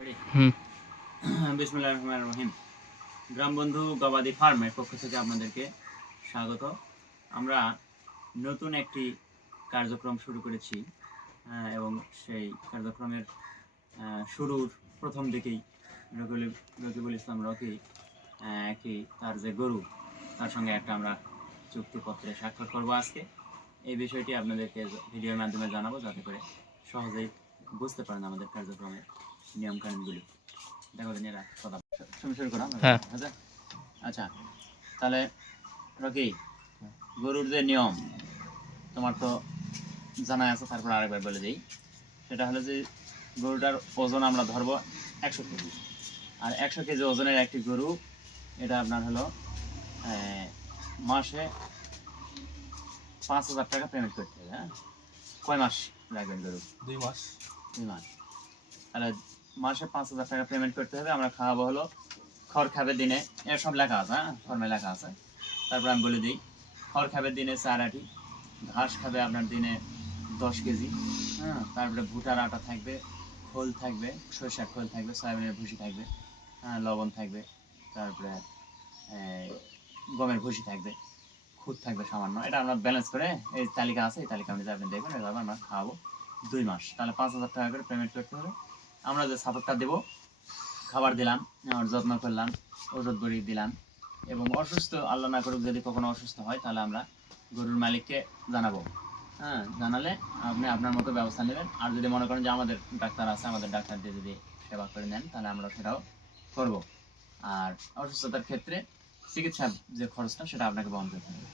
হুম। বিসমিল্লাহির রহমানির রহিম। গ্রাম বন্ধু গবাদি ফার্মের পক্ষ থেকে আপনাদেরকে স্বাগত। আমরা নতুন একটি কার্যক্রম শুরু করেছি এবং সেই কার্যক্রমের শুরুর প্রথম দিকেই রকিবুল ইসলাম রকি একটি তার যে গরু তার সঙ্গে একটা আমরা চুক্তিপত্রে স্বাক্ষর করব আজকে। এই বিষয়টি আপনাদেরকে ভিডিওর মাধ্যমে জানাবো, যাতে করে সহজেই বুঝতে পারেন আমাদের কার্যক্রমের নিয়মকানুনগুলি। দেখো দিনেরা কথা শুরু করা। হ্যাঁ। আচ্ছা, তাহলে রকি, গরুর যে নিয়ম তোমার তো জানা আছে, তারপর আরেকবার বলে দিই। সেটা হলো যে গরুটার ওজন আমরা ধরবো 100 কেজি। আর 100 কেজি ওজনের একটি গরু, এটা আপনার হলো মাসে 5,000 টাকা পেমেন্ট করতে হবে। হ্যাঁ, কয় মাস রাখবেন গরু? 2 মাস। 2 মাস। তাহলে মাসে 5,000 টাকা পেমেন্ট করতে হবে। আমরা খাওয়াবো হলো খড় খাবে দিনে, এর সব লেখা আছে, হ্যাঁ ফর্মে লেখা আছে। তারপর আমি বলে দিই, খড় খাবে দিনে 4 আটি, ঘাস খাবে আপনার দিনে 10 কেজি। হ্যাঁ, তারপরে ভুটার আটা থাকবে, খোল থাকবে, সরিষার খোল থাকবে, সয়াবিনের ভুসি থাকবে, হ্যাঁ লবণ থাকবে, তারপরে গমের ভুসি থাকবে, খুদ থাকবে সামান্য। এটা আমরা ব্যালেন্স করে, এই তালিকা আছে, এই তালিকা অনুযায়ী আপনি দেখবেন, এভাবে আমরা খাওয়াবো 2 মাস। তাহলে 5,000 টাকা করে পেমেন্ট করতে হবে। আমরা যে সাপোর্টটা দেবো, খাবার দিলাম, আমার যত্ন করলাম, ওষুধ বড়ি দিলাম, এবং অসুস্থ আল্লাহ না করুক যদি কখনো অসুস্থ হয়, তাহলে আমরা গরুর মালিককে জানাবো। হ্যাঁ, জানালে আপনি আপনার মতো ব্যবস্থা নেবেন। আর যদি মনে করেন যে আমাদের ডাক্তার আছে, আমাদের ডাক্তার দিয়ে যদি সেবা করে নেন, তাহলে আমরা সেটাও করব। আর অসুস্থতার ক্ষেত্রে চিকিৎসার যে খরচটা, সেটা আপনাকে বহন করতে হবে।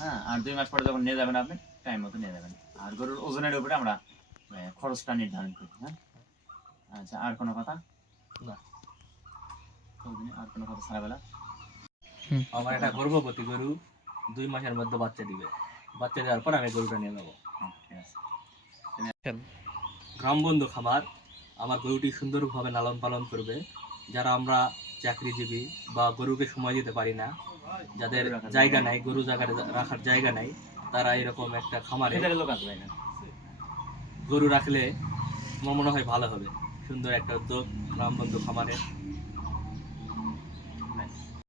হ্যাঁ, আর 2 মাস পরে যখন নিয়ে যাবেন, আপনি টাইম মতো নিয়ে যাবেন। আর গরুর ওজনের উপরে আমরা খরচটা নির্ধারণ করি। হ্যাঁ, আচ্ছা, আর কোনো কথা? না। আর কোনো কথা ছাড়া বেলা? আমার একটা গর্ভবতী গরু 2 মাসের মধ্যে বাচ্চা দিবে। বাচ্চা দেওয়ার পর আমি গরুটা নিয়ে যাবো। ঠিক আছে। গ্রামবন্ধু খামার আমার গরুটি সুন্দরভাবে লালন পালন করবে। যারা আমরা চাকরিজীবী বা গরুকে সময় দিতে পারি না, যাদের জায়গা নাই, গরু রাখার জায়গা নাই, তারা এরকম একটা খামারে গরু রাখলে আমার মনে হয় ভালো হবে। সুন্দর একটা উদ্যোগ গ্রামবন্ধু খামারে।